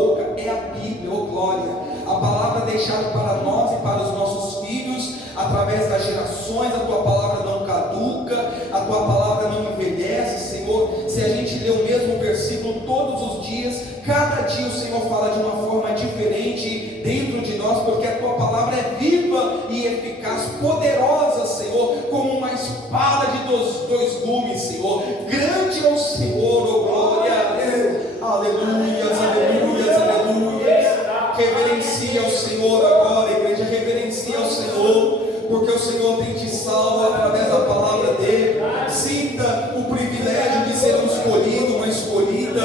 boca é a Bíblia, oh glória. A palavra deixada para nós e para os nossos filhos, através das gerações. A tua palavra não caduca, a tua palavra não envelhece, Senhor. Se a gente lê o mesmo versículo todos os dias, cada dia o Senhor fala de uma forma diferente dentro de nós, porque a tua palavra é viva e eficaz, poderosa, Senhor, como uma espada de dois gumes, Senhor. Grande é o Senhor, oh glória. Aleluias, aleluias, aleluias. Reverencia o Senhor agora, igreja, reverencia o Senhor, porque o Senhor tem te salvo através da palavra dele. Sinta o privilégio de ser um escolhido, uma escolhida.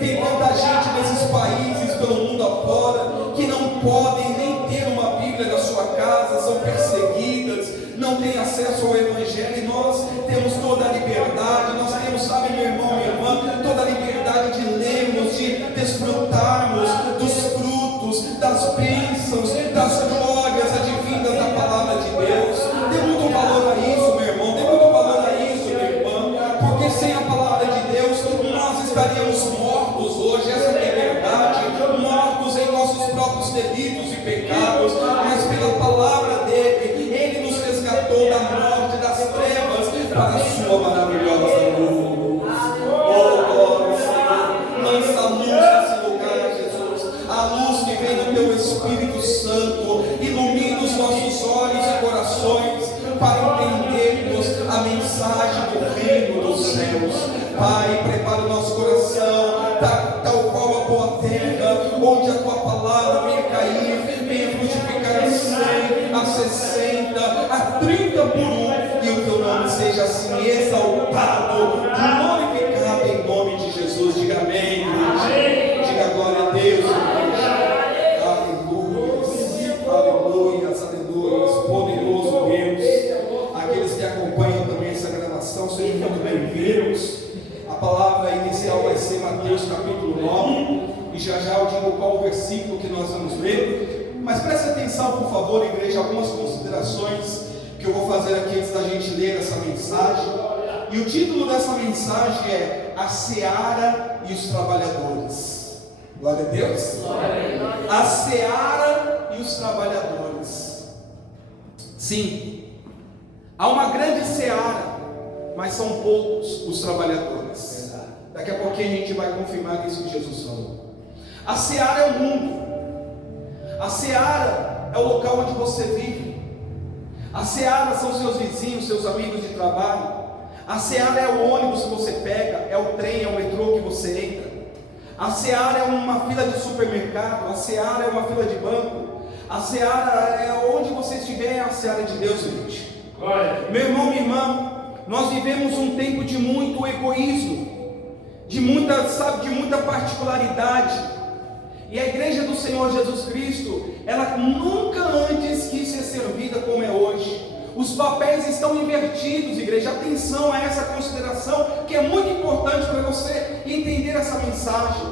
Tem tanta gente nesses países, pelo mundo afora, que não podem nem ter uma Bíblia na sua casa, são perseguidas, não têm acesso ao Evangelho, e nós temos toda a liberdade, nós temos, sabe, meu irmão, minha irmã, toda a liberdade de lermos, de desfrutarmos dos frutos, das bênçãos, das glórias advindas da palavra de Deus. Dê muito valor a isso, meu irmão, dê muito valor a isso, minha irmã, porque sem a palavra de Deus, nós estaríamos mortos hoje, essa é a verdade, mortos em nossos próprios delitos e pecados, mas pela palavra dele, ele nos resgatou da morte, das trevas, para a sua maravilhosa luz. Oh, glória, Senhor, lança a luz nesse lugar, Jesus, a luz que vem do teu Espírito Santo, ilumina os nossos olhos e corações, para entendermos a mensagem do reino dos céus. Pai, prepara o nosso coração, tal qual a boa terra, onde a tua palavra venha cair, venha frutificar a 100, a 60, a 30 por um, e o teu nome seja assim exaltado, glorificado em nome de Jesus. Diga amém, igreja. Diga glória a Deus, igreja. Aleluias, aleluias, aleluias, poderoso Deus. Aqueles que acompanham também essa gravação, sejam muito bem-vindos. A palavra inicial vai ser Mateus capítulo 9, e já eu digo qual o versículo que nós vamos ler, mas preste atenção, por favor, igreja, algumas considerações que eu vou fazer aqui antes da gente ler essa mensagem. E o título dessa mensagem é A Seara e os Trabalhadores. Glória a Deus. A Seara e os Trabalhadores. Sim, há uma grande seara, mas são poucos os trabalhadores. Daqui a pouquinho a gente vai confirmar isso que Jesus falou. A seara é o mundo. A seara é o local onde você vive. A seara são seus vizinhos, seus amigos de trabalho. A seara é o ônibus que você pega, é o trem, é o metrô que você entra. A seara é uma fila de supermercado. A seara é uma fila de banco. A seara é onde você estiver, é a seara de Deus, gente. Meu irmão, minha irmã, nós vivemos um tempo de muito egoísmo, de muita particularidade. E a igreja do Senhor Jesus Cristo, ela nunca antes quis ser servida como é hoje. Os papéis estão invertidos, igreja. Atenção a essa consideração, que é muito importante para você entender essa mensagem.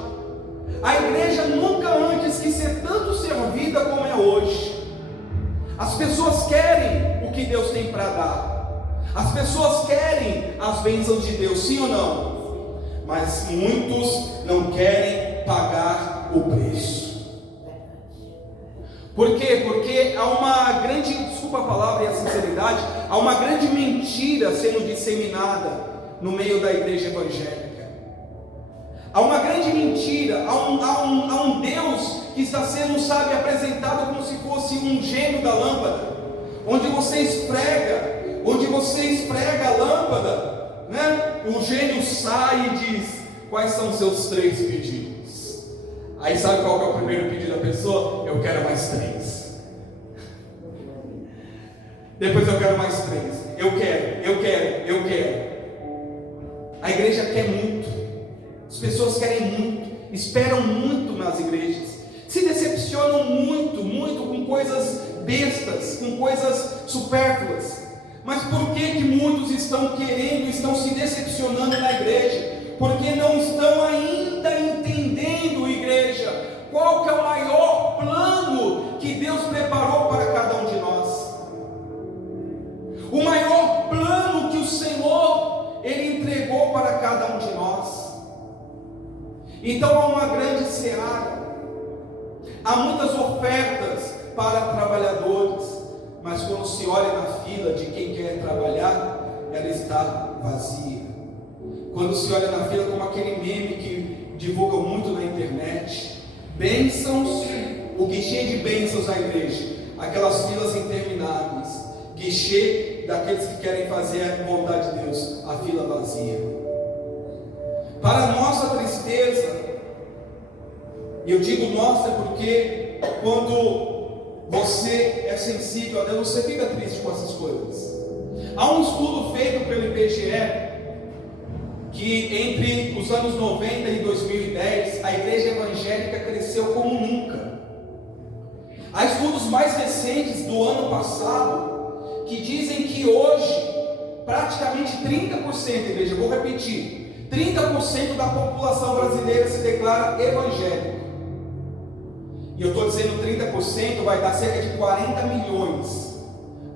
A igreja nunca antes quis ser tanto servida como é hoje. As pessoas querem o que Deus tem para dar. As pessoas querem as bênçãos de Deus, sim ou não? Mas muitos não querem pagar o preço. Por quê? Porque há uma grande, desculpa a palavra e a sinceridade, há uma grande mentira sendo disseminada no meio da igreja evangélica. Há uma grande mentira, há um Deus que está sendo, sabe, apresentado como se fosse um gênio da lâmpada, onde você esfrega a lâmpada, né? O gênio sai e diz: quais são os seus 3 pedidos? Aí sabe qual que é o primeiro pedido da pessoa? Eu quero mais 3. Depois eu quero mais 3. Eu quero. A igreja quer muito. As pessoas querem muito, esperam muito nas igrejas, se decepcionam muito com coisas bestas, com coisas supérfluas. Mas por que muitos estão se decepcionando na igreja? Porque não estão ainda entendendo, igreja, qual que é o maior plano que Deus preparou para cada um de nós. O maior plano que o Senhor, Ele entregou para cada um de nós. Então há uma grande seara, há muitas ofertas para trabalhadores, mas quando se olha na fila de quem quer trabalhar, ela está vazia. Quando se olha na fila, como aquele meme que divulgam muito na internet, bênçãos, o guichê de bênçãos na igreja, aquelas filas intermináveis, guichê daqueles que querem fazer a vontade de Deus, a fila vazia. Para nossa tristeza, e eu digo nossa porque quando você é sensível a Deus, você fica triste com essas coisas. Há um estudo feito pelo IBGE que entre os anos 90 e 2010 a igreja evangélica cresceu como nunca. Há estudos mais recentes do ano passado que dizem que hoje praticamente 30%, igreja, vou repetir, 30% da população brasileira se declara evangélica. E eu estou dizendo 30%, vai dar cerca de 40 milhões,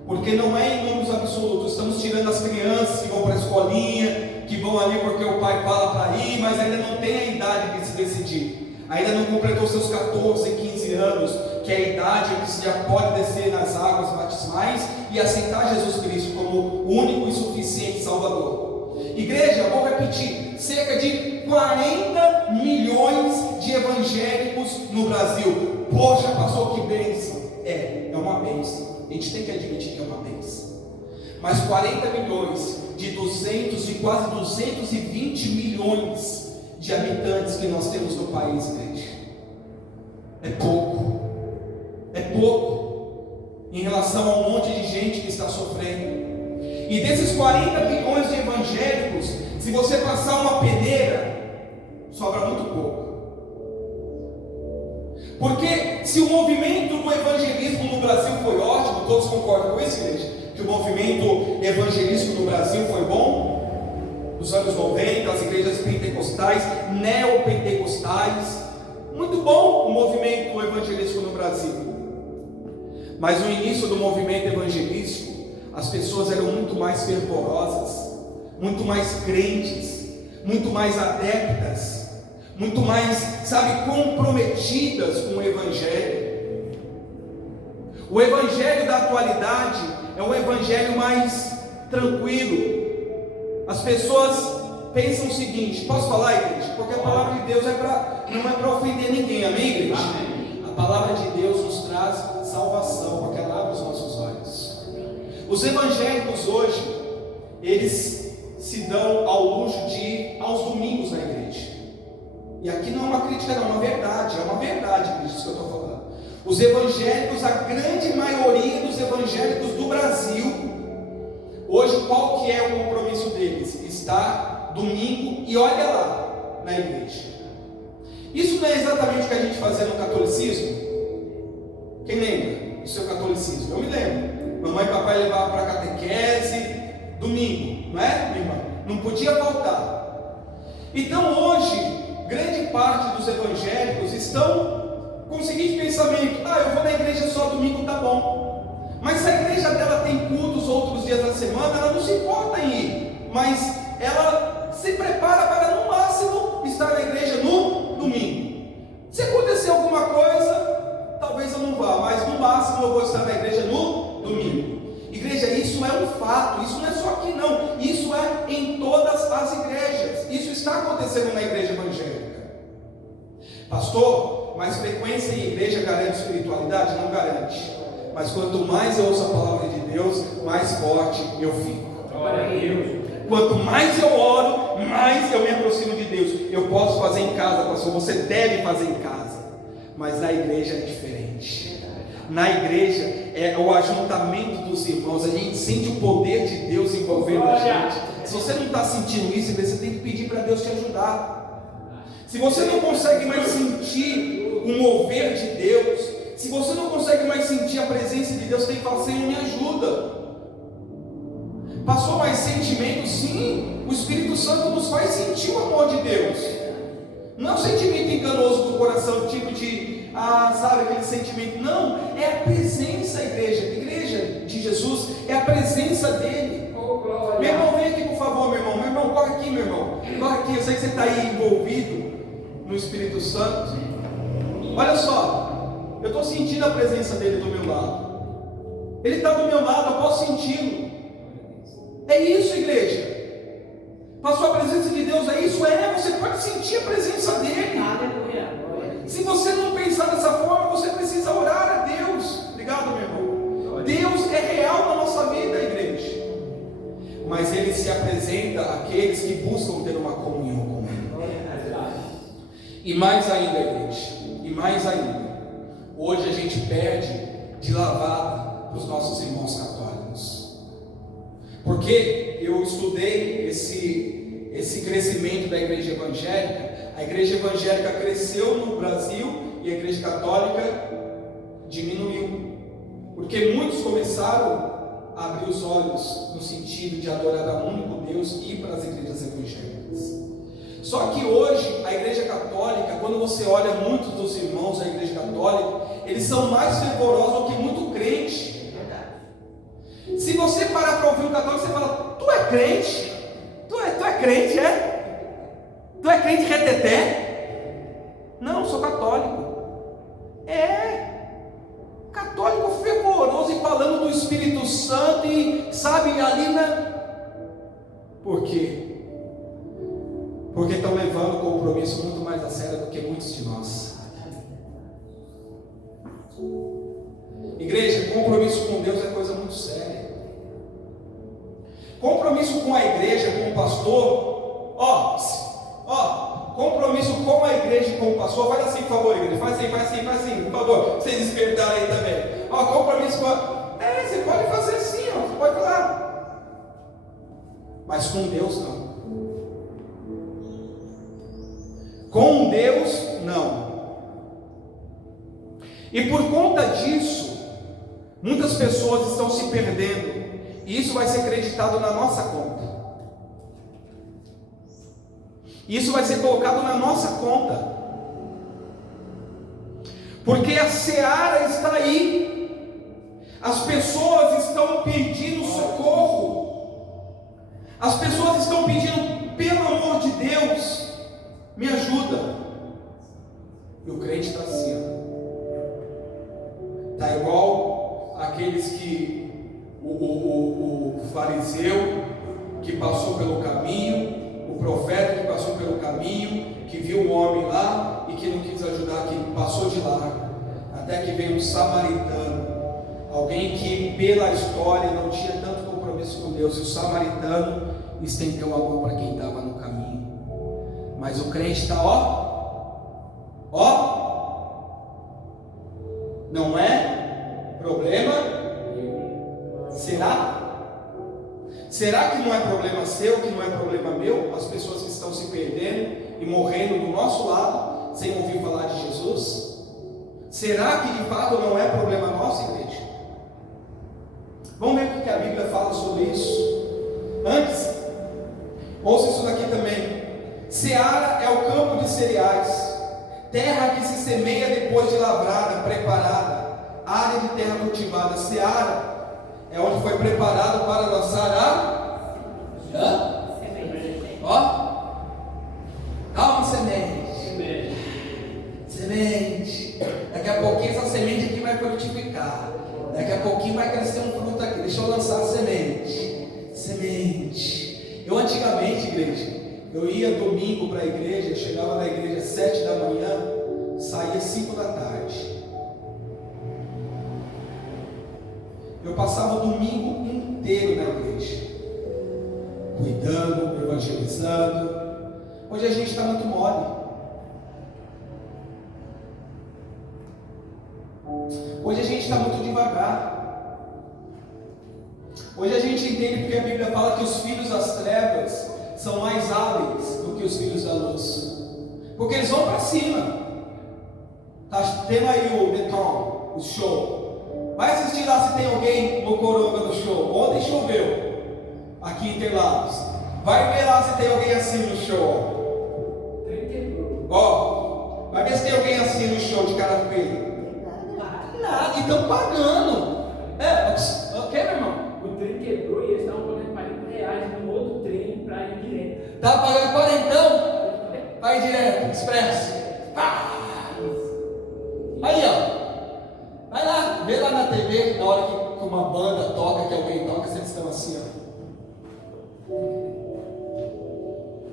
porque não é em números absolutos. Estamos tirando as crianças que vão para a escolinha, que vão ali porque o pai fala para ir, mas ainda não tem a idade de se decidir, ainda não completou seus 14, 15 anos, que é a idade em que se já pode descer nas águas batismais e aceitar Jesus Cristo como o único e suficiente Salvador. Igreja, vou repetir, cerca de 40 milhões de evangélicos no Brasil. Poxa, pastor, que bênção! É uma bênção, a gente tem que admitir que é uma bênção. Mas 40 milhões de 200 e quase 220 milhões de habitantes que nós temos no país, igreja, é pouco em relação a um monte de gente que está sofrendo. E desses 40 milhões de evangélicos, se você passar uma peneira, sobra muito pouco. Porque se o movimento do evangelismo no Brasil foi ótimo, todos concordam com isso, igreja? Que o movimento evangelístico no Brasil foi bom? Nos anos 90, as igrejas pentecostais, neopentecostais, muito bom o movimento evangelístico no Brasil. Mas no início do movimento evangelístico, as pessoas eram muito mais fervorosas, muito mais crentes, muito mais adeptas, muito mais, comprometidas com o Evangelho. O Evangelho da atualidade é um Evangelho mais tranquilo. As pessoas pensam o seguinte, posso falar, igreja? Porque a palavra de Deus não é para ofender ninguém, amém, igreja? Amém. A palavra de Deus nos traz salvação, porque ela abre os nossos olhos. Os evangélicos hoje, eles se dão ao luxo de ir aos domingos na igreja. E aqui não é uma crítica, não, é uma verdade, isso que eu estou falando. Os evangélicos, a grande maioria dos evangélicos do Brasil, hoje qual que é o compromisso deles? Está domingo e olha lá na igreja. Isso não é exatamente o que a gente fazia no catolicismo? Quem lembra do seu catolicismo? Eu me lembro. Mamãe e papai levavam para a catequese, domingo, não é, minha irmã? Não podia faltar. Então hoje, grande parte dos evangélicos estão com o seguinte pensamento: eu vou na igreja só domingo, tá bom. Mas se a igreja dela tem cultos outros dias da semana, ela não se importa em ir, mas ela se prepara para no máximo estar na igreja no domingo. Se acontecer alguma coisa, talvez eu não vá, mas no máximo eu vou estar na igreja no domingo. Igreja, isso é um fato, isso não é só aqui não, isso é em todas as igrejas, isso está acontecendo na igreja evangélica. Pastor, mas frequência em igreja garante espiritualidade? Não garante, mas quanto mais eu ouço a palavra de Deus, mais forte eu fico. Glória a Deus. Quanto mais eu oro, mais eu me aproximo de Deus. Eu posso fazer em casa, pastor, você deve fazer em casa, mas na igreja é diferente. Na igreja é o ajuntamento dos irmãos, a gente sente o poder de Deus envolvendo a gente. Se você não está sentindo isso, você tem que pedir para Deus te ajudar. Se você não consegue mais sentir o mover de Deus, se você não consegue mais sentir a presença de Deus, tem que falar: Senhor, me ajuda. Passou mais sentimento? Sim, o Espírito Santo nos faz sentir o amor de Deus. Não é um sentimento enganoso do coração, tipo de aquele sentimento. Não, é a presença, igreja de Jesus, é a presença dele. Meu irmão, vem aqui por favor, meu irmão, corre aqui, meu irmão, corre aqui. Eu sei que você está aí envolvido no Espírito Santo. Olha só, eu estou sentindo a presença dele do meu lado. Ele está do meu lado, eu posso senti-lo. É isso, igreja. Passou a presença de Deus, é isso? Você pode sentir a presença dele. Se você não pensar dessa forma, você precisa orar a Deus. Obrigado, meu irmão. Deus é real na nossa vida, igreja. Mas Ele se apresenta àqueles que buscam ter uma comunhão com Ele. E mais ainda, igreja, e mais ainda, hoje a gente pede de lavada para os nossos irmãos católicos. Porque eu estudei esse crescimento da igreja evangélica. A igreja evangélica cresceu no Brasil e a igreja católica diminuiu, porque muitos começaram a abrir os olhos no sentido de adorar a único Deus e ir para as igrejas evangélicas. Só que hoje a igreja católica, quando você olha muitos dos irmãos da igreja católica, eles são mais fervorosos do que muito crente. Se você parar para ouvir um católico, você fala: tu é crente? Tu é crente, é? Tu é crente reteté? Não, sou católico. Católico fervoroso e falando do Espírito Santo e sabe ali, né? Por quê? Porque estão levando o compromisso muito mais a sério do que muitos de nós. Igreja, compromisso com Deus é coisa muito séria. Compromisso com a igreja, com o pastor, compromisso com a igreja e com o pastor. Faz assim, por favor, igreja, faz assim, por favor, vocês despertarem aí também. Compromisso com você pode fazer assim, você pode falar, mas com Deus não. Com Deus não. E por conta disso, muitas pessoas estão se perdendo, e isso vai ser acreditado na nossa conta. Isso vai ser colocado na nossa conta, porque a seara está aí, as pessoas estão pedindo socorro, as pessoas estão pedindo: pelo amor de Deus, me ajuda. E o crente está assim, está igual aqueles que o fariseu que passou pelo caminho, o profeta que passou pelo caminho, que viu um homem lá e que não quis ajudar, que passou de largo, até que veio um samaritano, alguém que pela história não tinha tanto compromisso com Deus, e o samaritano estendeu a mão para quem estava no caminho. Mas o crente está não é problema. Será que não é problema seu, que não é problema meu, as pessoas que estão se perdendo e morrendo do nosso lado, sem ouvir falar de Jesus? Será que de fato não é problema nosso, igreja? Vamos ver o que a Bíblia fala sobre isso. Antes, ouça isso daqui também. Seara é o campo de cereais, terra que se semeia depois de lavrada, preparada, área de terra cultivada. Seara é onde foi preparado para lançar calma, semente. Daqui a pouquinho essa semente aqui vai frutificar. Daqui a pouquinho vai crescer um fruto aqui. Deixa eu lançar a semente. Eu antigamente, igreja, eu ia domingo para a igreja, chegava na igreja às 7 da manhã, saía 5 da tarde. Eu passava o domingo inteiro na igreja, cuidando, evangelizando. Hoje a gente está muito mole. Hoje a gente está muito devagar. Hoje a gente entende porque a Bíblia fala que os filhos das trevas são mais hábeis do que os filhos da luz, porque eles vão para cima. Está tendo aí o Beton, o show. Vai assistir lá se tem alguém no Coronga no show. Ontem choveu aqui em Interlagos. Vai ver lá se tem alguém assim no show. Vai ver se tem alguém assim no show de cara feia. Nada, e estão pagando. Ok, meu irmão? O trem quebrou e eles estavam pagando R$40 no outro trem para ir direto. Tá pagando 40? Vai direto, expresso. Aí, banda toca, que alguém toca, eles estão assim, ó.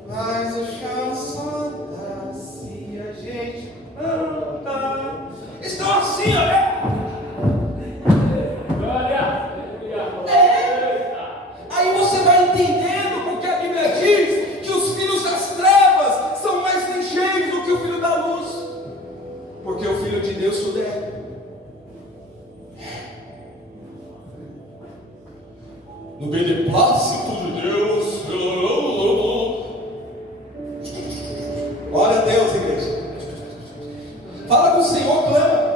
Mas o chão só dá se a gente anda. Estão assim, ó. Aí você vai entendendo porque a Bíblia diz que os filhos das trevas são mais ligeiros do que o filho da luz, porque o filho de Deus tudo é. No beneplácito de Deus. Glória a Deus, igreja. Fala com o Senhor, clama.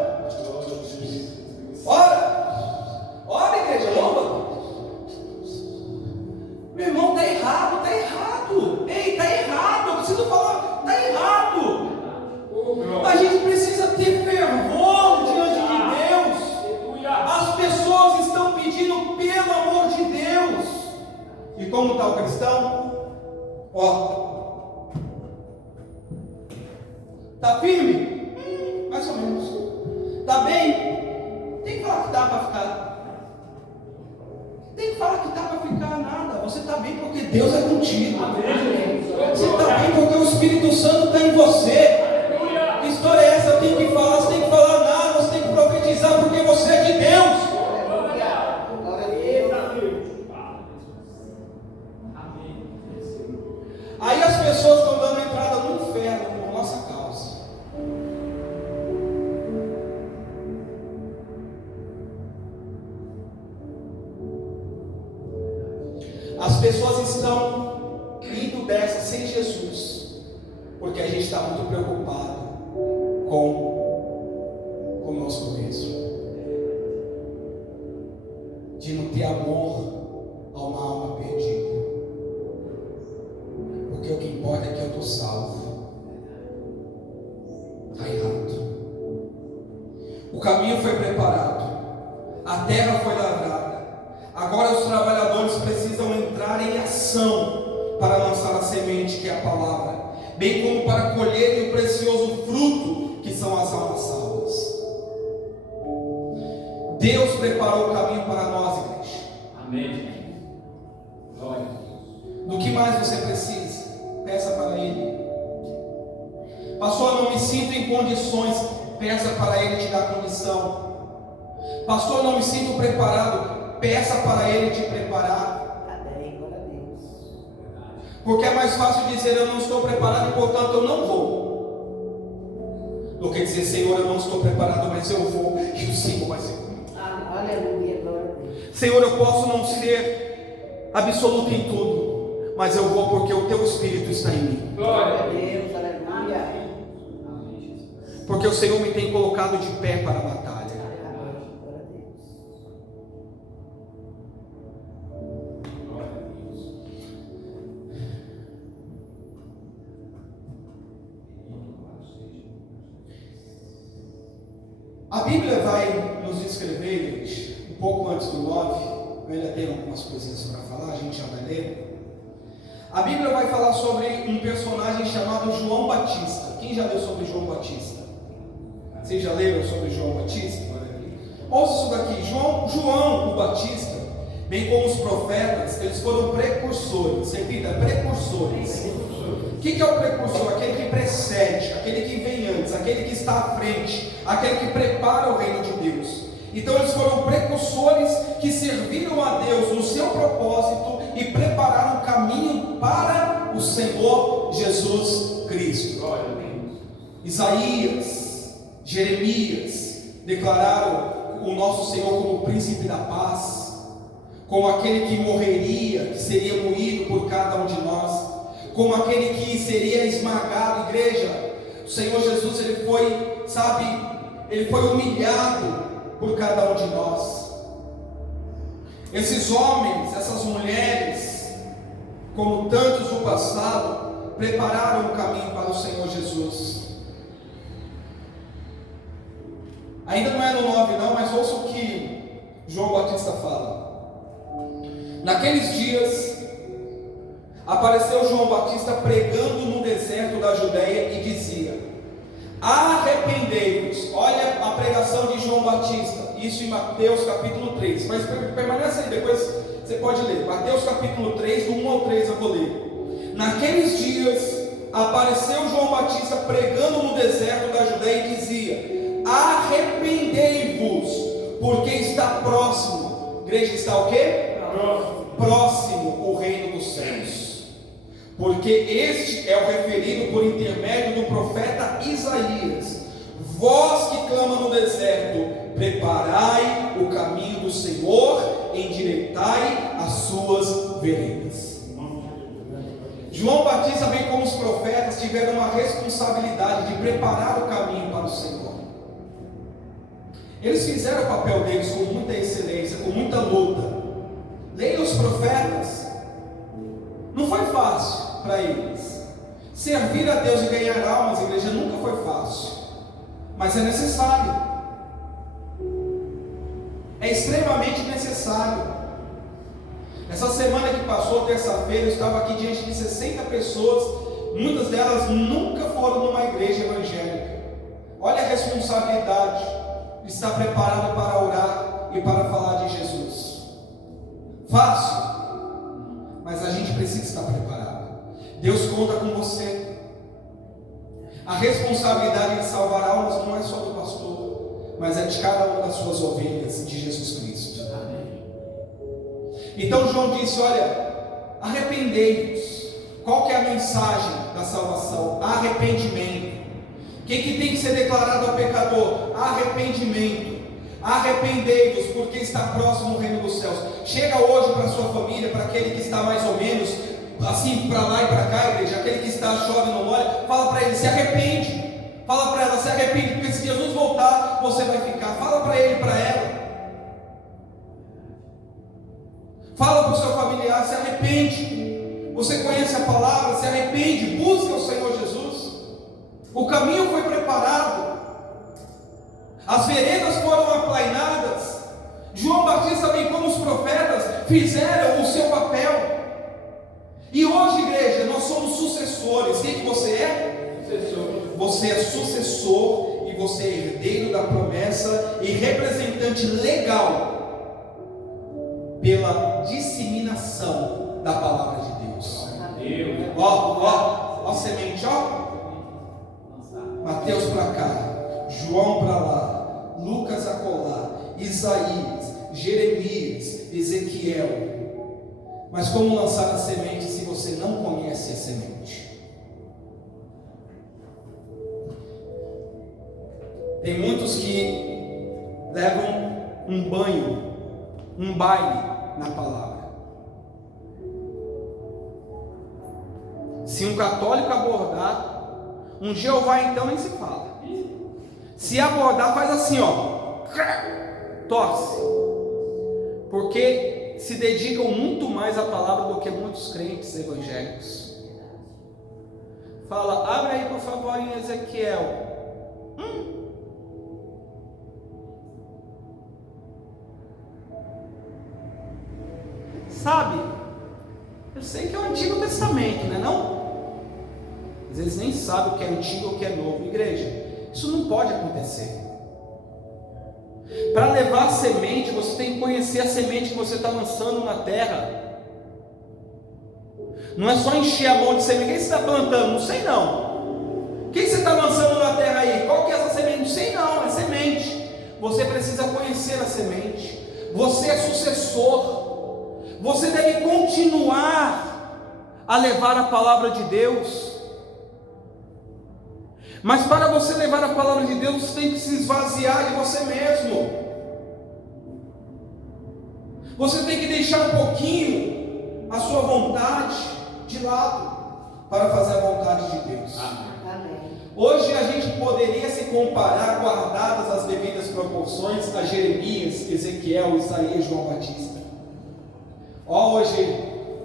Ora, igreja, louva. Meu irmão, está errado, está errado. Ei, está errado, eu preciso falar, está errado. A gente precisa ter fervor diante de Deus. As pessoas estão pedindo pelo amor de Deus. E como está o cristão? Ó, está firme? Mais ou menos. Está bem? Tem que falar que dá para ficar. Tem que falar que dá para ficar nada. Você está bem porque Deus é contigo. Você está bem porque o Espírito Santo está em você. Que história é essa? Eu tenho que falar, você tem que falar nada, você tem que profetizar porque você é de Deus. Aí as pessoas estão dando entrada no inferno por nossa causa. As pessoas estão indo dessa sem Jesus, porque a gente está muito preocupado com o nosso começo, de não ter amor a uma alma perdida, porque o que importa é que eu estou salvo. Está errado. O caminho foi preparado, a terra foi lavrada, agora os trabalhadores precisam entrar em ação para lançar a semente que é a palavra, bem como para colher o precioso fruto que são as almas salvas. Deus preparou o caminho para nós, igreja. Amém. Glória. Do que mais você precisa? Peça para Ele. Pastor, eu não me sinto em condições. Peça para Ele te dar condição. Pastor, eu não me sinto preparado. Peça para Ele te preparar. Porque é mais fácil dizer eu não estou preparado e portanto eu não vou, do que dizer Senhor, eu não estou preparado, mas eu vou e o Senhor vai ser comigo. Aleluia, glória a Deus. Senhor, eu posso não ser absoluto em tudo, mas eu vou porque o Teu Espírito está em mim. Glória a Deus, aleluia. Porque o Senhor me tem colocado de pé para a batalha. A Bíblia vai nos escrever, um pouco antes do 9, eu ainda tenho algumas coisinhas para falar, a gente já vai ler. A Bíblia vai falar sobre um personagem chamado João Batista. Quem já leu sobre João Batista? Vocês já leram sobre João Batista? Ouça isso daqui. João o Batista, bem como os profetas, eles foram precursores. Você entende? Precursores. O que é o precursor? Aquele que precede, aquele que vem antes, aquele que está à frente, aquele que prepara o reino de Deus. Então eles foram precursores que serviram a Deus no seu propósito e prepararam o caminho para o Senhor Jesus Cristo. Isaías, Jeremias declararam o nosso Senhor como príncipe da paz, como aquele que morreria, que seria moído por cada um de nós, como aquele que seria esmagado. Igreja, o Senhor Jesus, ele foi, ele foi humilhado por cada um de nós. Esses homens, essas mulheres, como tantos do passado, prepararam o caminho para o Senhor Jesus. Ainda não é no 9 não, mas ouça o que João Batista fala. Naqueles dias apareceu João Batista pregando no deserto da Judéia e dizia: arrependei-vos. Olha a pregação de João Batista. isso em Mateus capítulo 3, mas permanece aí, depois você pode ler. Mateus capítulo 3, do 1 ao 3 eu vou ler. Naqueles dias apareceu João Batista pregando no deserto da Judéia e dizia: arrependei-vos, porque está próximo. Igreja, está o quê? Próximo o reino dos céus. Porque este é o referido por intermédio do profeta Isaías. Vós que clama no deserto, preparai o caminho do Senhor, endireitai as suas veredas. João Batista, bem como os profetas, tiveram uma responsabilidade de preparar o caminho para o Senhor. Eles fizeram o papel deles com muita excelência, com muita luta. Leia os profetas. Não foi fácil para eles. Servir a Deus e ganhar almas, igreja, nunca foi fácil. Mas é necessário. É extremamente necessário. Essa semana que passou, terça-feira, eu estava aqui diante de 60 pessoas. Muitas delas nunca foram numa igreja evangélica. Olha a responsabilidade de estar preparado para orar e para falar de Jesus. Fácil, mas a gente precisa estar preparado. Deus conta com você. A responsabilidade de salvar almas não é só do pastor, mas é de cada uma das suas ovelhas, de Jesus Cristo. Então João disse: olha, arrependei-vos. Qual que é a mensagem da salvação? Arrependimento. O que tem que ser declarado ao pecador? Arrependimento. Arrependei-vos, porque está próximo o reino dos céus. Chega hoje para a sua família, para aquele que está mais ou menos assim, para lá e para cá, igreja, aquele que está chove não molha, fala para ele: se arrepende. Fala para ela: se arrepende, porque se Jesus voltar, você vai ficar. Fala para ele e para ela. Fala para o seu familiar: se arrepende. Você conhece a palavra, se arrepende, busca o Senhor Jesus. O caminho foi preparado, as veredas foram aplainadas. João Batista, bem como os profetas, fizeram o seu papel. E hoje, igreja, nós somos sucessores. O que você é? Sucessor. Você é sucessor e você é herdeiro da promessa e representante legal pela disseminação da palavra de Deus. Ó, semente, ó. Mateus para cá, João para lá, Lucas acolá, Isaías, Jeremias, Ezequiel. Mas como lançar a semente se você não conhece a semente? Tem muitos que levam um banho, um baile na palavra. Se um católico abordar, um Jeová então nem se fala. Se abordar, faz assim, ó, torce, porque se dedicam muito mais à palavra do que muitos crentes evangélicos. Fala: abre aí por favor em Ezequiel. Sabe, eu sei que é o Antigo Testamento, não é não? Às vezes nem sabe o que é antigo ou o que é novo. Igreja, isso não pode acontecer. Para levar a semente, você tem que conhecer a semente que você está lançando na terra. Não é só encher a mão de semente. O que você está plantando? Não sei não. O que você está lançando na terra aí? Qual que é essa semente? Não sei não, é semente. Você precisa conhecer a semente. Você é sucessor. Você deve continuar a levar a palavra de Deus. Mas para você levar a palavra de Deus, você tem que se esvaziar de você mesmo. Você tem que deixar um pouquinho a sua vontade de lado para fazer a vontade de Deus. Amém. Hoje a gente poderia se comparar, guardadas as devidas proporções, a Jeremias, Ezequiel, Isaías, João Batista. Olha hoje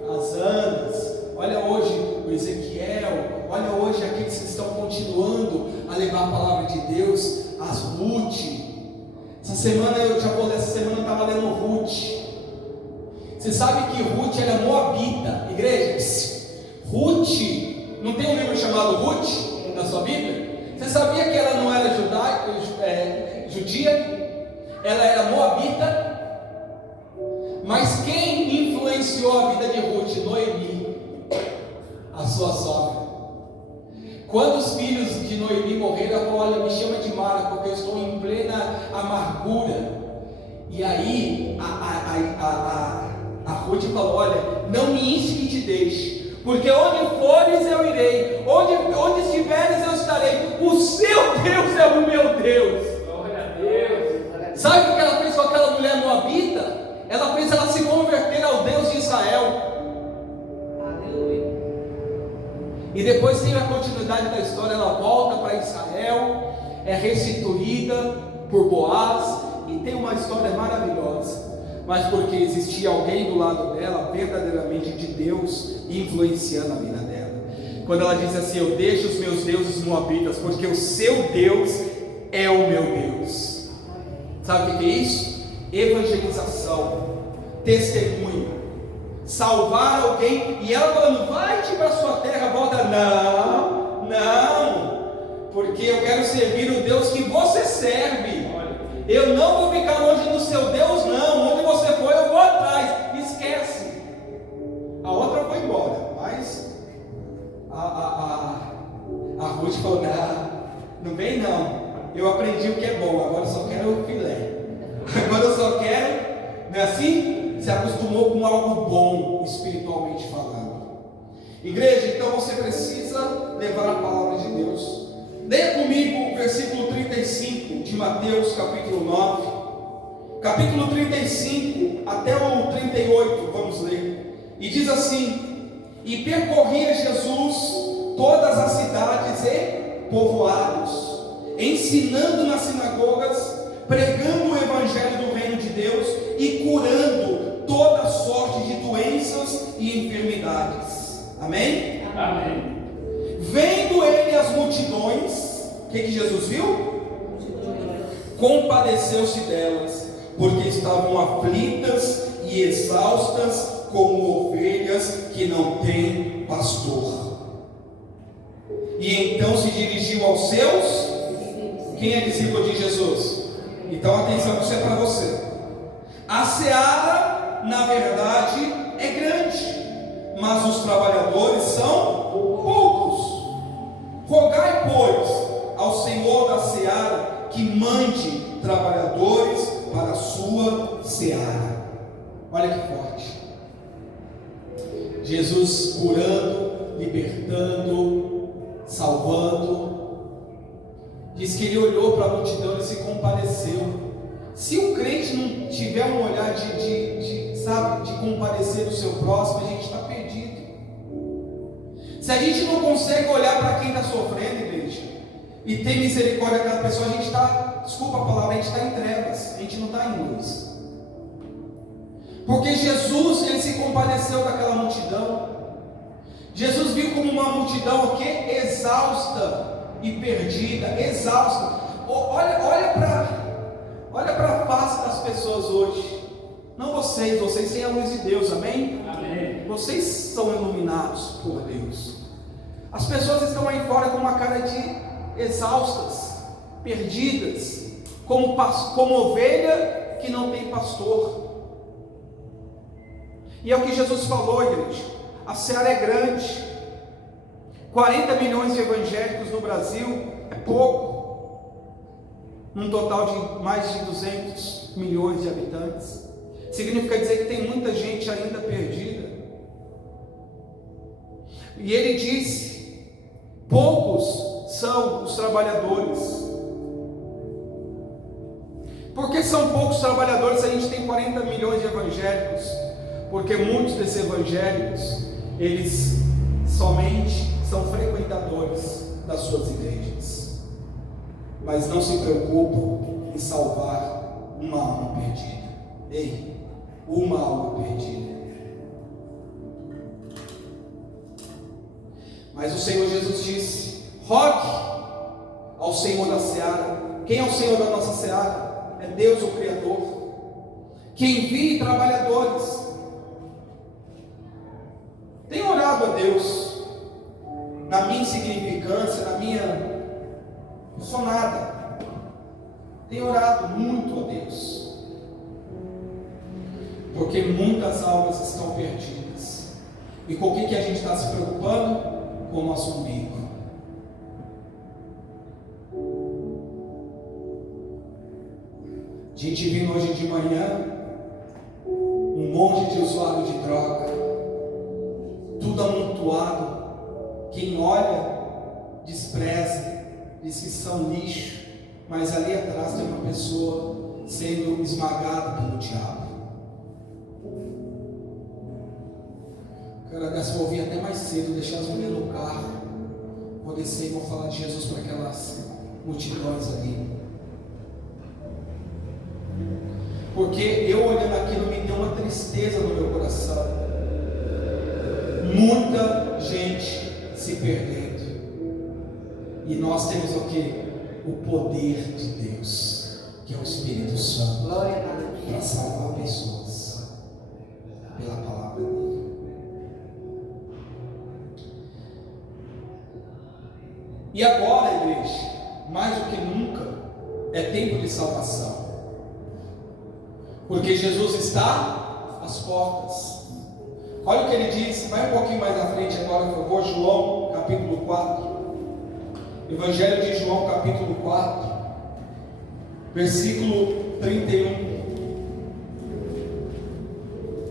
as Anas, olha hoje o Ezequiel, olha hoje aqueles que estão continuando a levar a palavra de Deus, as Ruth. Essa semana eu estava lendo Ruth. Você sabe que Ruth era moabita, igreja? Ruth, não tem um livro chamado Ruth na sua Bíblia? Você sabia que ela não era judia? ela era moabita, mas quem influenciou a vida de Ruth? Noemi, a sua sogra. Quando os filhos de Noemi morreram, ela falou: olha, me chama de Mara, porque eu estou em plena amargura. E aí a Ruth falou: olha, não me inste que te deixe, porque onde fores eu irei, onde estiveres eu estarei, o seu Deus é o meu Deus. Glória a Deus. Sabe o que ela fez com aquela mulher moabita? Ela fez ela se converter ao Deus de Israel. Aleluia. E depois tem a continuidade da história. Ela volta para Israel, é restituída por Boaz, e tem uma história maravilhosa. Mas porque existia alguém do lado dela, verdadeiramente de Deus, influenciando a vida dela. Quando ela diz assim: eu deixo os meus deuses moabitas, porque o seu Deus é o meu Deus. Sabe o que é isso? Evangelização, testemunho, salvar alguém. E ela falando: vai-te para a sua terra, volta. Não, porque eu quero servir o Deus que você serve. Eu não vou ficar longe do seu Deus, não. Onde você for, eu vou atrás. Esquece. A outra foi embora, mas a Ruth falou: não vem não. Eu aprendi o que é bom, agora eu só quero o filé. Agora eu só quero, não é assim? Se acostumou com algo bom, espiritualmente falando. Igreja, então você precisa levar a palavra de Deus. Leia comigo o versículo 35 de Mateus, capítulo 9. Capítulo 35 até o 38, vamos ler. E diz assim: e percorria Jesus todas as cidades e povoados, ensinando nas sinagogas, pregando o evangelho do reino de Deus e curando toda sorte de doenças e enfermidades. Amém? Amém. Vendo ele as multidões, o que Jesus viu? Compadeceu-se delas, porque estavam aflitas e exaustas como ovelhas que não têm pastor. E então se dirigiu aos seus. Quem é discípulo de Jesus? Então atenção, isso é para você. A seara, na verdade, é grande, mas os trabalhadores são poucos. Rogai, pois, ao Senhor da seara que mande trabalhadores para a sua seara. Olha que forte. Jesus curando, libertando, salvando. Diz que ele olhou para a multidão e se compadeceu. Se o crente não tiver um olhar de compadecer do seu próximo, a gente está perdido. Se a gente não consegue olhar para quem está sofrendo, igreja, e ter misericórdia daquela pessoa, a gente está, desculpa a palavra, a gente está em trevas, a gente não está em luz. Porque Jesus, ele se compadeceu daquela multidão. Jesus viu como uma multidão o quê? Exausta e perdida, exausta. Olha para a face das pessoas hoje. Não vocês têm a luz de Deus, amém? Amém. Vocês são iluminados por Deus. As pessoas estão aí fora com uma cara de exaustas, perdidas, como ovelha que não tem pastor. E é o que Jesus falou, igreja. A seara é grande. 40 milhões de evangélicos no Brasil é pouco, num total de mais de 200 milhões de habitantes. Significa dizer que tem muita gente ainda perdida. E ele disse: poucos são os trabalhadores. Por que são poucos trabalhadores se a gente tem 40 milhões de evangélicos? Porque muitos desses evangélicos, eles somente são frequentadores das suas igrejas, mas não se preocupam em salvar uma alma perdida. Ei, uma alma perdida. Mas o Senhor Jesus disse: rogue ao Senhor da seara. Quem é o Senhor da nossa seara? É Deus, o Criador, que envie trabalhadores. Tenho orado a Deus, na minha insignificância, na minha... não sou nada. Tenho orado muito a Deus, porque muitas almas estão perdidas. E com o que a gente está se preocupando? Com o nosso umbigo. A gente viu hoje de manhã um monte de usuário de droga, tudo amontoado. Quem olha, despreza, diz que são lixo, mas ali atrás tem uma pessoa sendo esmagada pelo diabo. Cara, dessa eu ouvir até mais cedo, deixar as mulheres no carro, vou descer e vou falar de Jesus para aquelas multidões ali. Porque eu olhando aquilo me deu uma tristeza no meu coração. Muita gente se perdendo. E nós temos o que? O poder de Deus, que é o Espírito Santo, para salvar pessoas pela palavra dele. E agora, igreja, mais do que nunca, é tempo de salvação. Porque Jesus está às portas. Olha o que ele diz, vai um pouquinho mais à frente agora, por favor, João capítulo 4. Evangelho de João capítulo 4, versículo 31.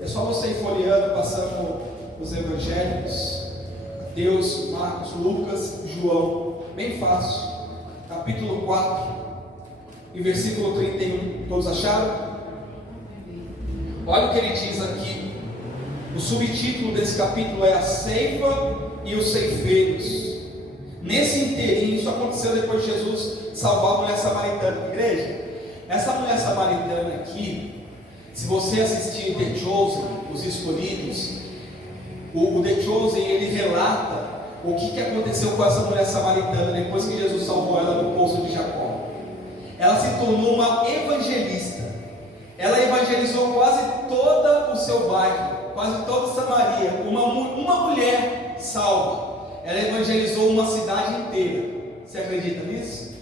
É só você ir folheando, passando os evangelhos, Mateus, Marcos, Lucas, João, bem fácil. Capítulo 4 e versículo 31, todos acharam? Olha o que ele diz aqui. O subtítulo desse capítulo é a ceifa e os ceifeiros. Nesse inteirinho, isso aconteceu depois de Jesus salvar a mulher samaritana. Igreja, essa mulher samaritana aqui, se você assistir The Chosen, Os Escolhidos, o The Chosen, ele relata o que aconteceu com essa mulher samaritana depois que Jesus salvou ela no poço de Jacó. Ela se tornou uma evangelista. Ela evangelizou quase todo o seu bairro, quase toda Samaria. Uma mulher salva. Ela evangelizou uma cidade inteira. Você acredita nisso?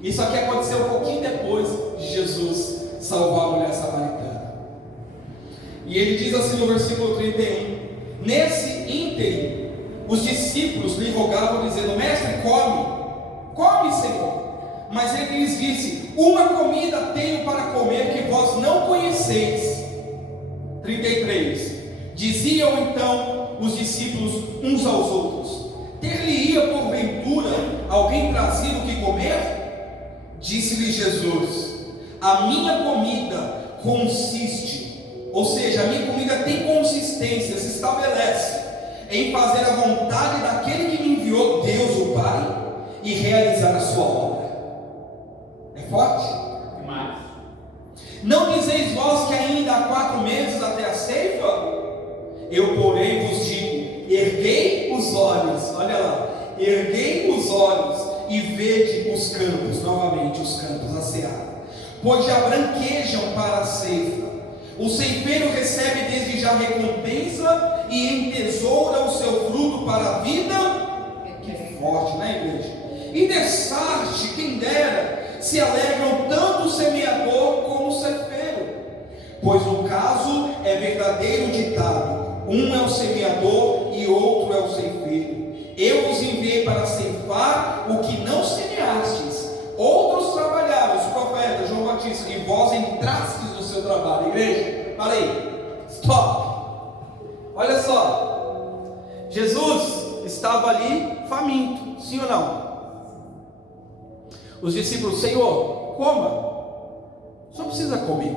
Isso aqui aconteceu um pouquinho depois de Jesus salvar a mulher samaritana. E ele diz assim no versículo 31: nesse ínterim, os discípulos lhe rogavam, dizendo: Mestre, come, Senhor. Mas ele lhes disse: uma comida tenho para comer que vós não conheceis. 33. Diziam então os discípulos uns aos outros: ter-lhe-ia porventura alguém trazido o que comer? Disse-lhe Jesus: a minha comida consiste, ou seja, a minha comida tem consistência, se estabelece em fazer a vontade daquele que me enviou, Deus o Pai, e realizar a sua obra. É forte? Demais. Não dizeis vós que ainda há 4 meses até a ceifa? Eu, porém, vos digo: erguei os olhos, olha lá, erguei os olhos e vede os campos, novamente os campos, a seara, pois já branquejam para a ceifa. O ceifeiro recebe desde já recompensa e entesoura o seu fruto para a vida. Que forte, né, igreja? E dessarte, quem dera, se alegram tanto o semeador como o ceifeiro. Pois no caso é verdadeiro ditado: um é o semeador e outro é o ceifeiro. Eu vos enviei para ceifar o que não semeastes. Outros trabalharam, os profetas, João Batista, e vós entrastes no seu trabalho. Igreja, para aí, stop. Olha só, Jesus estava ali faminto, sim ou não? Os discípulos: Senhor, coma, só precisa comer.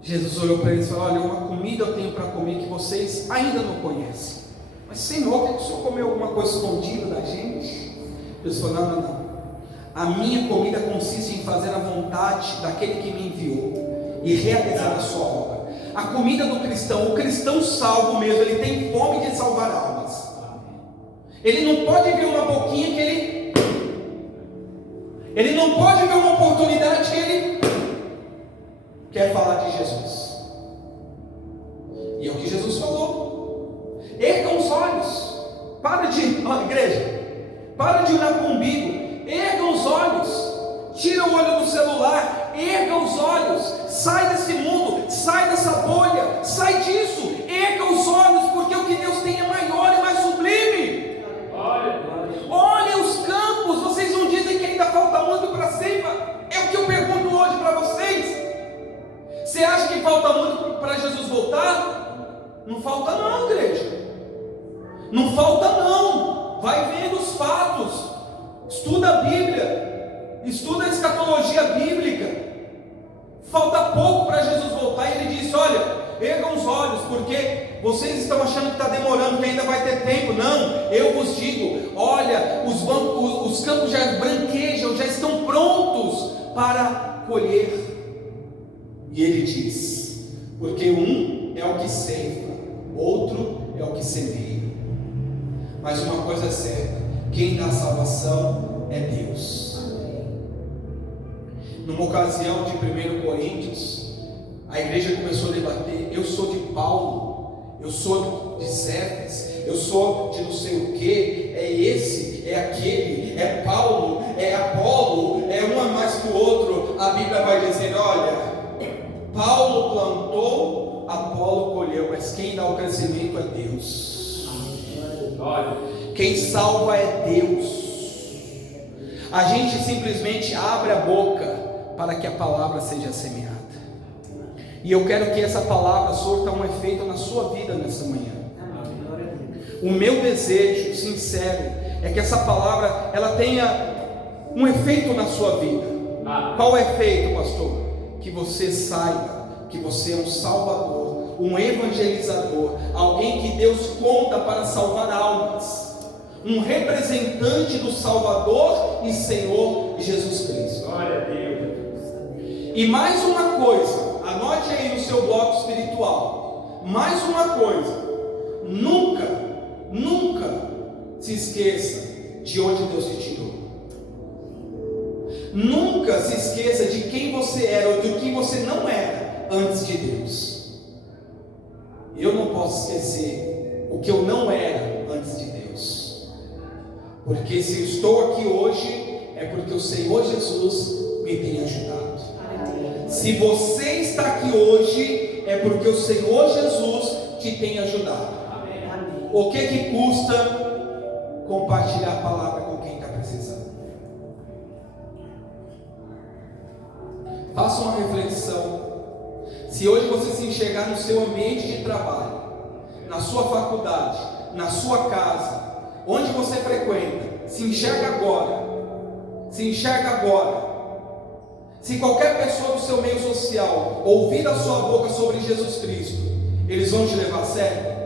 Jesus olhou para eles e falou: olha, uma comida eu tenho para comer que vocês ainda não conhecem. Mas Senhor, quer que o Senhor comeu alguma coisa escondida da gente? Jesus falou: não. A minha comida consiste em fazer a vontade daquele que me enviou e realizar a sua obra. A comida do cristão, o cristão salvo mesmo, ele tem fome de salvar almas. Ele não pode ver uma boquinha que ele não pode ver uma oportunidade que ele quer falar de Jesus. E é o que Jesus falou: ergam os olhos, para de, igreja, para de olhar para o umbigo, ergam os olhos, tira o olho do celular, erga os olhos, sai desse mundo, sai dessa bolha, sai disso, erga os olhos, porque o que Deus tem é maior e mais sublime. Olhem os campos, vocês não dizem que ainda falta muito para a ceifa? É o que eu pergunto hoje para vocês. Você acha que falta muito para Jesus voltar? Não falta não, igreja. Não falta não. Vai vendo os fatos, estuda a Bíblia, estuda a escatologia bíblica. Falta pouco para Jesus voltar, e ele disse: olha, ergam os olhos, porque vocês estão achando que está demorando, que ainda vai ter tempo. Não, eu vos digo, olha, os campos já branquejam, já estão prontos para colher. E ele diz: porque um é o que ceifa, outro é o que semeia. Mas uma coisa é certa: quem dá salvação é Deus. Numa ocasião de 1 Coríntios, a igreja começou a debater: eu sou de Paulo, eu sou de Cefas, eu sou de não sei o que, é esse, é aquele, é Paulo, é Apolo, é um a mais que o outro. A Bíblia vai dizer: olha, Paulo plantou, Apolo colheu, mas quem dá o crescimento é Deus. Quem salva é Deus. A gente simplesmente abre a boca para que a palavra seja semeada. E eu quero que essa palavra surta um efeito na sua vida nessa manhã. O meu desejo sincero é que essa palavra ela tenha um efeito na sua vida. Qual é o efeito, pastor? Que você saiba que você é um salvador, um evangelizador, alguém que Deus conta para salvar almas, um representante do Salvador e Senhor Jesus Cristo. Glória a Deus. E mais uma coisa, anote aí no seu bloco espiritual, mais uma coisa: nunca se esqueça de onde Deus te tirou. Nunca se esqueça de quem você era ou do que você não era antes de Deus. Eu não posso esquecer o que eu não era antes de Deus, porque se eu estou aqui hoje é porque o Senhor Jesus me tem ajudado. Se você está aqui hoje é porque o Senhor Jesus te tem ajudado. O que custa compartilhar a palavra com quem está precisando? Faça uma reflexão. Se hoje você se enxergar no seu ambiente de trabalho, na sua faculdade, na sua casa, onde você frequenta, se enxerga agora. Se enxerga agora. Se qualquer pessoa do seu meio social ouvir da sua boca sobre Jesus Cristo, eles vão te levar a sério?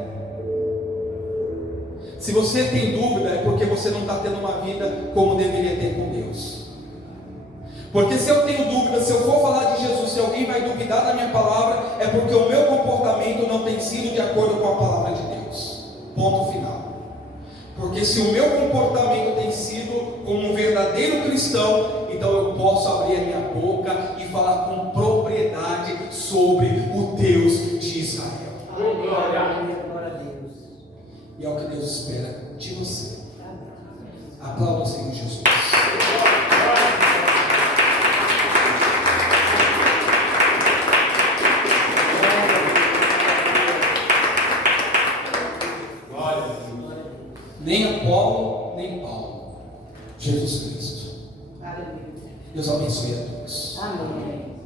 Se você tem dúvida, é porque você não está tendo uma vida como deveria ter com Deus. Porque se eu tenho dúvida, se eu for falar de Jesus, se alguém vai duvidar da minha palavra, é porque o meu comportamento não tem sido de acordo com a palavra de Deus. Ponto final. Porque se o meu comportamento tem sido como um verdadeiro cristão, então eu posso abrir a minha boca e falar com propriedade sobre o Deus de Israel. Glória a Deus. E é o que Deus espera de você. Aplauda o Senhor Jesus. Nem Apolo, nem Paulo. Jesus Cristo. Deus abençoe a todos. Amém.